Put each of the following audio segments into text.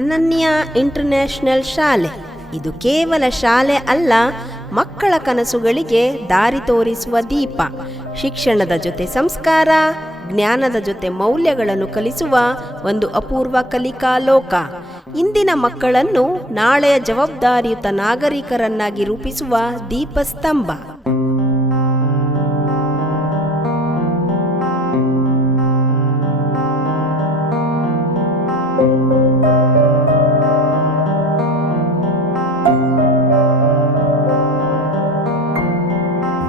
ಅನನ್ಯ ಇಂಟರ್ನ್ಯಾಷನಲ್ ಶಾಲೆ ಇದು ಕೇವಲ ಶಾಲೆ ಅಲ್ಲ, ಮಕ್ಕಳ ಕನಸುಗಳಿಗೆ ದಾರಿ ತೋರಿಸುವ ದೀಪ. ಶಿಕ್ಷಣದ ಜೊತೆ ಸಂಸ್ಕಾರ, ಜ್ಞಾನದ ಜೊತೆ ಮೌಲ್ಯಗಳನ್ನು ಕಲಿಸುವ ಒಂದು ಅಪೂರ್ವ ಕಲಿಕಾ ಲೋಕ. ಇಂದಿನ ಮಕ್ಕಳನ್ನು ನಾಳೆಯ ಜವಾಬ್ದಾರಿಯುತ ನಾಗರಿಕರನ್ನಾಗಿ ರೂಪಿಸುವ ದೀಪಸ್ತಂಭ.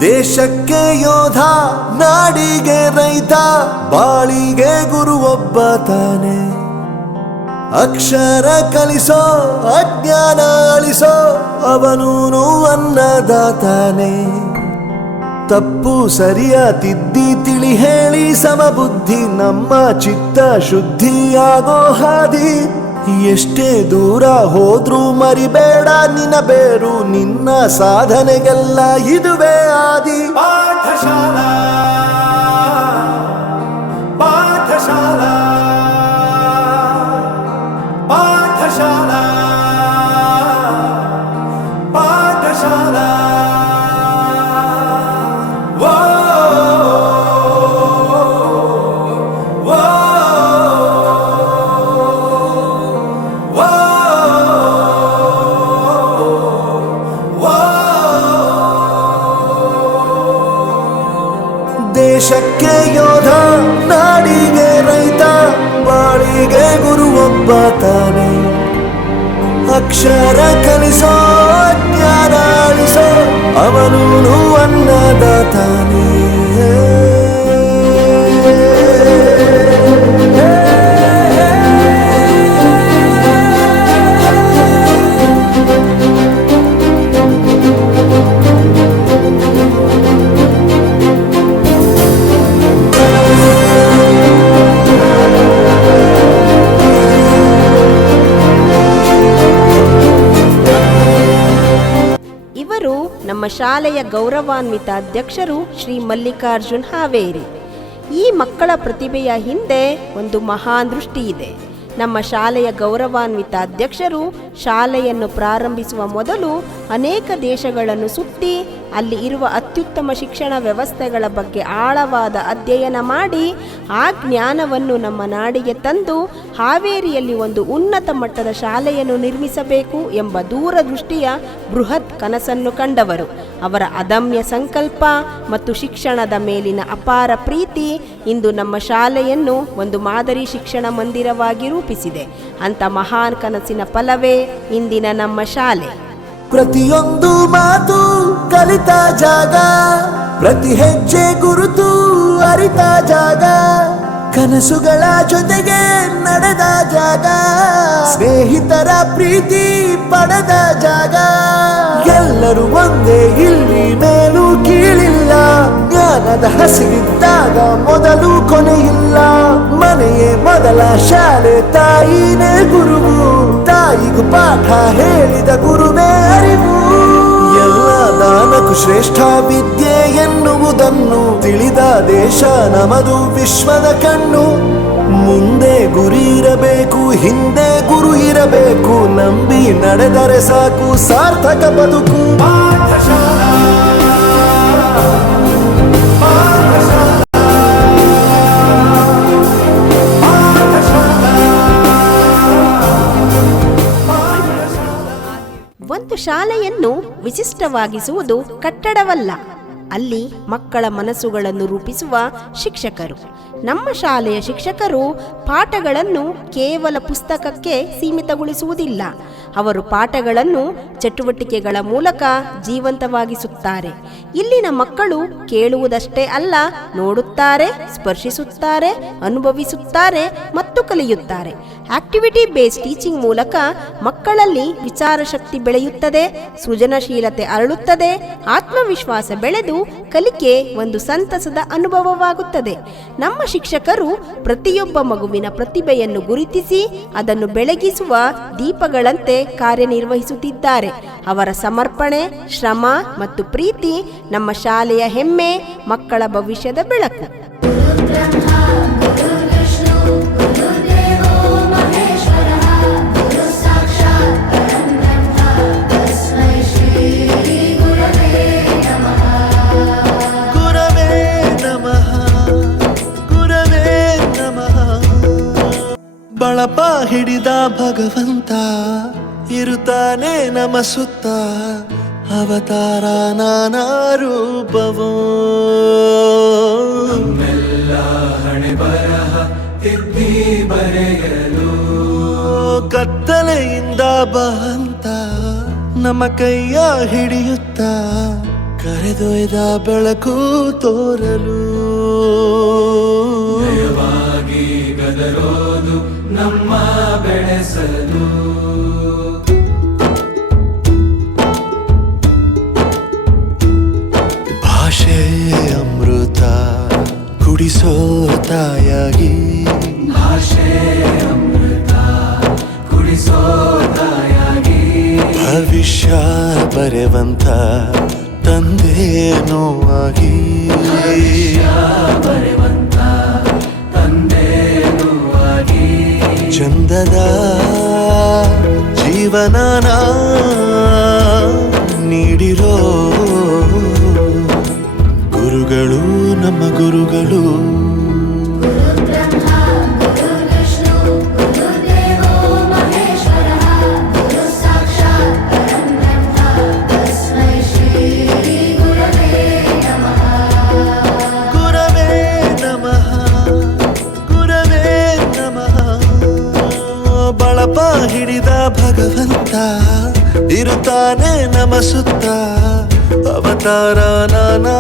ದೇಶಕ್ಕೆ ಯೋಧ, ನಾಡಿಗೆ ರೈತ, ಬಾಳಿಗೆ ಗುರು ಒಬ್ಬ ತಾನೆ. ಅಕ್ಷರ ಕಲಿಸೋ, ಅಜ್ಞಾನ ಅಳಿಸೋ, ಅವನೂನು ಅನ್ನದಾತಾನೆ. ತಪ್ಪು ಸರಿಯ ತಿದ್ದಿ ತಿಳಿ ಹೇಳಿ ಸಮಬುದ್ಧಿ ನಮ್ಮ ಚಿತ್ತ ಶುದ್ಧಿಯಾಗೋ ಹಾದಿ. ಎಷ್ಟೇ ದೂರ ಹೋದ್ರೂ ಮರಿಬೇಡ ನಿನ್ನ ಬೇರು, ನಿನ್ನ ಸಾಧನೆಗೆಲ್ಲ ಇದುವೇ ಆದಿ. ಪಾಠಶಾಲಾ ಪಾಠಶಾಲಾ ಪಾಠಶಾಲಾ ಪಾಠಶಾಲಾ. ದೇಶಕ್ಕೆ ಯೋಧ, ನಾಡಿಗೆ ರೈತ, ಬಾಳಿಗೆ ಗುರು ಒಬ್ಬ ತಾನೆ. ಅಕ್ಷರ ಕಲಿಸೋ, ಜ್ಞಾನ ಅಳಿಸೋ, ಅವನೂನು ಅನ್ನದಾತಾನೆ. ನಮ್ಮ ಶಾಲೆಯ ಗೌರವಾನ್ವಿತ ಅಧ್ಯಕ್ಷರು ಶ್ರೀ ಮಲ್ಲಿಕಾರ್ಜುನ್ ಹಾವೇರಿ. ಈ ಮಕ್ಕಳ ಪ್ರತಿಭೆಯ ಹಿಂದೆ ಒಂದು ಮಹಾನ್ ದೃಷ್ಟಿ ಇದೆ. ನಮ್ಮ ಶಾಲೆಯ ಗೌರವಾನ್ವಿತ ಅಧ್ಯಕ್ಷರು ಶಾಲೆಯನ್ನು ಪ್ರಾರಂಭಿಸುವ ಮೊದಲು ಅನೇಕ ದೇಶಗಳನ್ನು ಸುತ್ತಿ ಅಲ್ಲಿ ಇರುವ ಅತ್ಯುತ್ತಮ ಶಿಕ್ಷಣ ವ್ಯವಸ್ಥೆಗಳ ಬಗ್ಗೆ ಆಳವಾದ ಅಧ್ಯಯನ ಮಾಡಿ ಆ ಜ್ಞಾನವನ್ನು ನಮ್ಮ ನಾಡಿಗೆ ತಂದು ಹಾವೇರಿಯಲ್ಲಿ ಒಂದು ಉನ್ನತ ಮಟ್ಟದ ಶಾಲೆಯನ್ನು ನಿರ್ಮಿಸಬೇಕು ಎಂಬ ದೂರದೃಷ್ಟಿಯ ಬೃಹತ್ ಕನಸನ್ನು ಕಂಡವರು. ಅವರ ಅದಮ್ಯ ಸಂಕಲ್ಪ ಮತ್ತು ಶಿಕ್ಷಣದ ಮೇಲಿನ ಅಪಾರ ಪ್ರೀತಿ ಇಂದು ನಮ್ಮ ಶಾಲೆಯನ್ನು ಒಂದು ಮಾದರಿ ಶಿಕ್ಷಣ ಮಂದಿರವಾಗಿ ರೂಪಿಸಿದೆ. ಅಂಥ ಮಹಾನ್ ಕನಸಿನ ಫಲವೇ ಇಂದಿನ ನಮ್ಮ ಶಾಲೆ. ಪ್ರತಿಯೊಂದು ಮಾತು ಕಲಿತ ಜಾಗ, ಪ್ರತಿ ಹೆಜ್ಜೆ ಗುರುತು ಅರಿತ ಜಾಗ, ಕನಸುಗಳ ಜೊತೆಗೆ ನಡೆದ ಜಾಗ, ಸ್ನೇಹಿತರ ಪ್ರೀತಿ ಪಡೆದ ಜಾಗ. ಎಲ್ಲರೂ ಒಂದೇ, ಇಲ್ಲಿ ಮೇಲೂ ಕೀಳಿಲ್ಲ, ಜ್ಞಾನದ ಹಸಿವಿದ್ದಾಗ ಮೊದಲು ಕೊನೆಯಿಲ್ಲ. ಮನೆಯೇ ಮೊದಲ ಶಾಲೆ, ತಾಯಿನೇ ಗುರುವು, ತಾಯಿಗೂ ಪಾಠ ಹೇಳಿದ ಗುರುವೇ ಅರಿವು. ಎಲ್ಲ ದಾನಕ್ಕೂ ಶ್ರೇಷ್ಠ ವಿದ್ಯೆ ಎನ್ನುವುದನ್ನು ತಿಳಿದ ದೇಶ ನಮದು, ವಿಶ್ವದ ಕಣ್ಣು. ಮುಂದೆ ಗುರಿ ಇರಬೇಕು, ಹಿಂದೆ ಗುರು ಇರಬೇಕು, ನಂಬಿ ನಡೆದರೆ ಸಾಕು ಸಾರ್ಥಕ ಬದುಕು. ಪಾಠಶಾಲಾ ಒಂದು ಶಾಲೆಯನ್ನು ವಿಶಿಷ್ಟವಾಗಿಸುವುದು ಕಟ್ಟಡವಲ್ಲ, ಅಲ್ಲಿ ಮಕ್ಕಳ ಮನಸ್ಸುಗಳನ್ನು ರೂಪಿಸುವ ಶಿಕ್ಷಕರು. ನಮ್ಮ ಶಾಲೆಯ ಶಿಕ್ಷಕರು ಪಾಠಗಳನ್ನು ಕೇವಲ ಪುಸ್ತಕಕ್ಕೆ ಸೀಮಿತಗೊಳಿಸುವುದಿಲ್ಲ. ಅವರು ಪಾಠಗಳನ್ನು ಚಟುವಟಿಕೆಗಳ ಮೂಲಕ ಜೀವಂತವಾಗಿಸುತ್ತಾರೆ. ಇಲ್ಲಿನ ಮಕ್ಕಳು ಕೇಳುವುದಷ್ಟೇ ಅಲ್ಲ, ನೋಡುತ್ತಾರೆ, ಸ್ಪರ್ಶಿಸುತ್ತಾರೆ, ಅನುಭವಿಸುತ್ತಾರೆ ಮತ್ತು ಕಲಿಯುತ್ತಾರೆ. ಆಕ್ಟಿವಿಟಿ ಬೇಸ್ಡ್ ಟೀಚಿಂಗ್ ಮೂಲಕ ಮಕ್ಕಳಲ್ಲಿ ವಿಚಾರ ಶಕ್ತಿ ಬೆಳೆಯುತ್ತದೆ, ಸೃಜನಶೀಲತೆ ಅರಳುತ್ತದೆ, ಆತ್ಮವಿಶ್ವಾಸ ಬೆಳೆದು ಕಲಿಕೆ ಒಂದು ಸಂತಸದ ಅನುಭವವಾಗುತ್ತದೆ. ನಮ್ಮ ಶಿಕ್ಷಕರು ಪ್ರತಿಯೊಬ್ಬ ಮಗುವಿನ ಪ್ರತಿಭೆಯನ್ನು ಗುರುತಿಸಿ ಅದನ್ನು ಬೆಳಗಿಸುವ ದೀಪಗಳಂತೆ ಕಾರ್ಯನಿರ್ವಹಿಸುತ್ತಿದ್ದಾರೆ. ಅವರ ಸಮರ್ಪಣೆ, ಶ್ರಮ ಮತ್ತು ಪ್ರೀತಿ ನಮ್ಮ ಶಾಲೆಯ ಹೆಮ್ಮೆ, ಮಕ್ಕಳ ಭವಿಷ್ಯದ ಬೆಳಕು. ಬಳಪ ಹಿಡಿದ ಭಗವಂತ ಇರುತ್ತಾನೆ ನಮ ಸುತ್ತ ಅವತಾರ ನಾನಾ ರೂಪವೋ ಹಣೆ ಬರಹ ತಿದ್ದಿ ಬರೆಯಲು ಕತ್ತಲೆಯಿಂದ ಬಂತ ನಮ್ಮ ಕೈಯ ಹಿಡಿಯುತ್ತ ಕರೆದೊಯ್ದ ಬೆಳಕು ತೋರಲು ದಯವಾಗಿ ಗದರೋದು ನಮ್ಮ ಬೆಳೆಸಲು ಭಾಷೆ ಅಮೃತ ಕುಡಿಸೋ ತಾಯಾಗಿ ಭಾಷೆ ಅಮೃತ ಕುಡಿಸೋ ತಾಯಾಗಿ ಭವಿಷ್ಯ ಬರೆವಂತ ತಂದೆನೂ ಆಗಿ ಬರೆವಂತ ತಂದೆನೂ ಆಗಿ ಚಂದದ ಜೀವನನ ನೀಡಿರೋ ಗುರುಗಳು ನಮ್ಮ ಗುರುಗಳು ಗುರವೇ ನಮಃ ಗುರವೇ ನಮಃ ಬಳಪ ಹಿಡಿದ ಭಗವಂತ ಇರುತ್ತಾನೆ ನಮ ಸುತ್ತ ಅವತಾರ ನಾನಾ